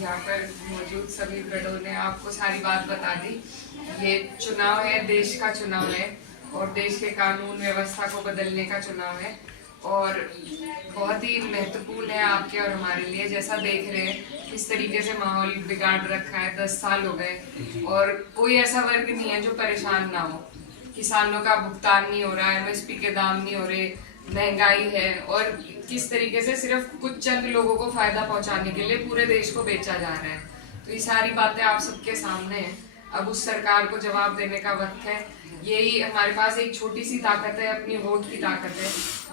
यहाँ पर मौजूद सभी गणों ने आपको सारी बात बता दी। ये चुनाव है, देश का चुनाव है और देश के कानून व्यवस्था को बदलने का चुनाव है और बहुत ही महत्वपूर्ण है आपके और हमारे लिए। जैसा देख रहे हैं किस तरीके से माहौल बिगाड़ रखा है, 10 साल हो गए और कोई ऐसा वर्ग नहीं है जो परेशान ना हो। किसानों का भुगतान नहीं हो रहा है, एमएसपी के दाम नहीं हो रहे, महंगाई है और किस तरीके से सिर्फ कुछ चंद लोगों को फायदा पहुंचाने के लिए पूरे देश को बेचा जा रहा है। तो ये सारी बातें आप सबके सामने हैं। अब उस सरकार को जवाब देने का वक्त है। यही हमारे पास एक छोटी सी ताकत है, अपनी वोट की ताकत है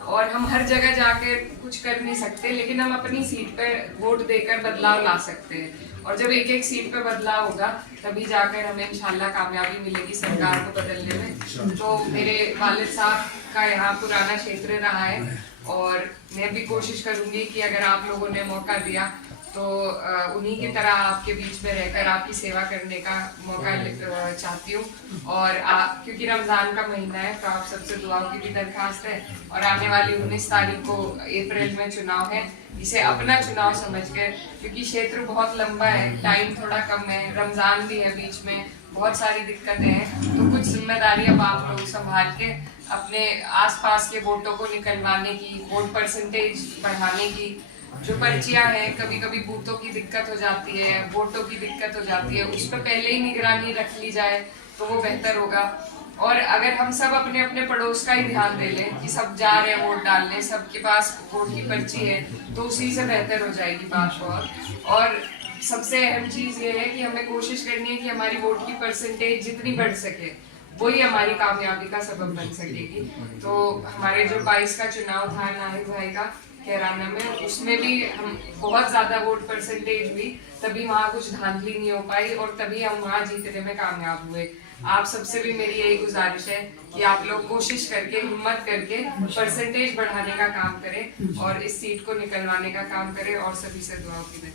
और हम हर जगह जाके कुछ कर नहीं सकते, लेकिन हम अपनी सीट पे वोट देकर बदलाव ला सकते हैं। और जब एक एक सीट पे बदलाव होगा तभी जाकर हमें इंशाल्लाह कामयाबी मिलेगी सरकार को बदलने में। तो मेरे वालिद साहब का यहाँ पुराना क्षेत्र रहा है और मैं भी कोशिश करूंगी कि अगर आप लोगों ने मौका दिया तो उन्हीं की तरह आपके बीच में रहकर आपकी सेवा करने का मौका चाहती हूँ। और क्योंकि रमज़ान का महीना है तो आप सबसे दुआओं की भी दरख्वास्त है और आने वाली 19 तारीख को अप्रैल में चुनाव है। इसे अपना चुनाव समझकर, क्योंकि क्षेत्र बहुत लंबा है, टाइम थोड़ा कम है, रमज़ान भी है बीच में, बहुत सारी दिक्कतें हैं, तो कुछ जिम्मेदारी अब आप लोग संभाल के अपने आसपास के वोटों को निकलवाने की, वोट परसेंटेज बढ़ाने की। जो पर्चियां हैं, कभी कभी बूथों की दिक्कत हो जाती है, वोटों की दिक्कत हो जाती है, उस पर पहले ही निगरानी रख ली जाए तो वो बेहतर होगा। और अगर हम सब अपने अपने पड़ोस का ही ध्यान दे लें कि सब जा रहे हैं वोट डालने, सबके पास वोट की पर्ची है, तो उसी से बेहतर हो जाएगी बात बहुत। और सबसे अहम चीज ये है कि हमें कोशिश करनी है कि हमारी वोट की परसेंटेज जितनी बढ़ सके वही हमारी कामयाबी का सबब बन सकेगी। तो हमारे जो 22 का चुनाव था नाहिद भाई का कैराना में, उसमें भी हम बहुत ज्यादा वोट परसेंटेज हुई, तभी वहाँ कुछ धांधली नहीं हो पाई और तभी हम वहाँ जीतने में कामयाब हुए। आप सबसे भी मेरी यही गुजारिश है कि आप लोग कोशिश करके, हिम्मत करके परसेंटेज बढ़ाने का काम करें और इस सीट को निकलवाने का काम करें और सभी से दुआओं की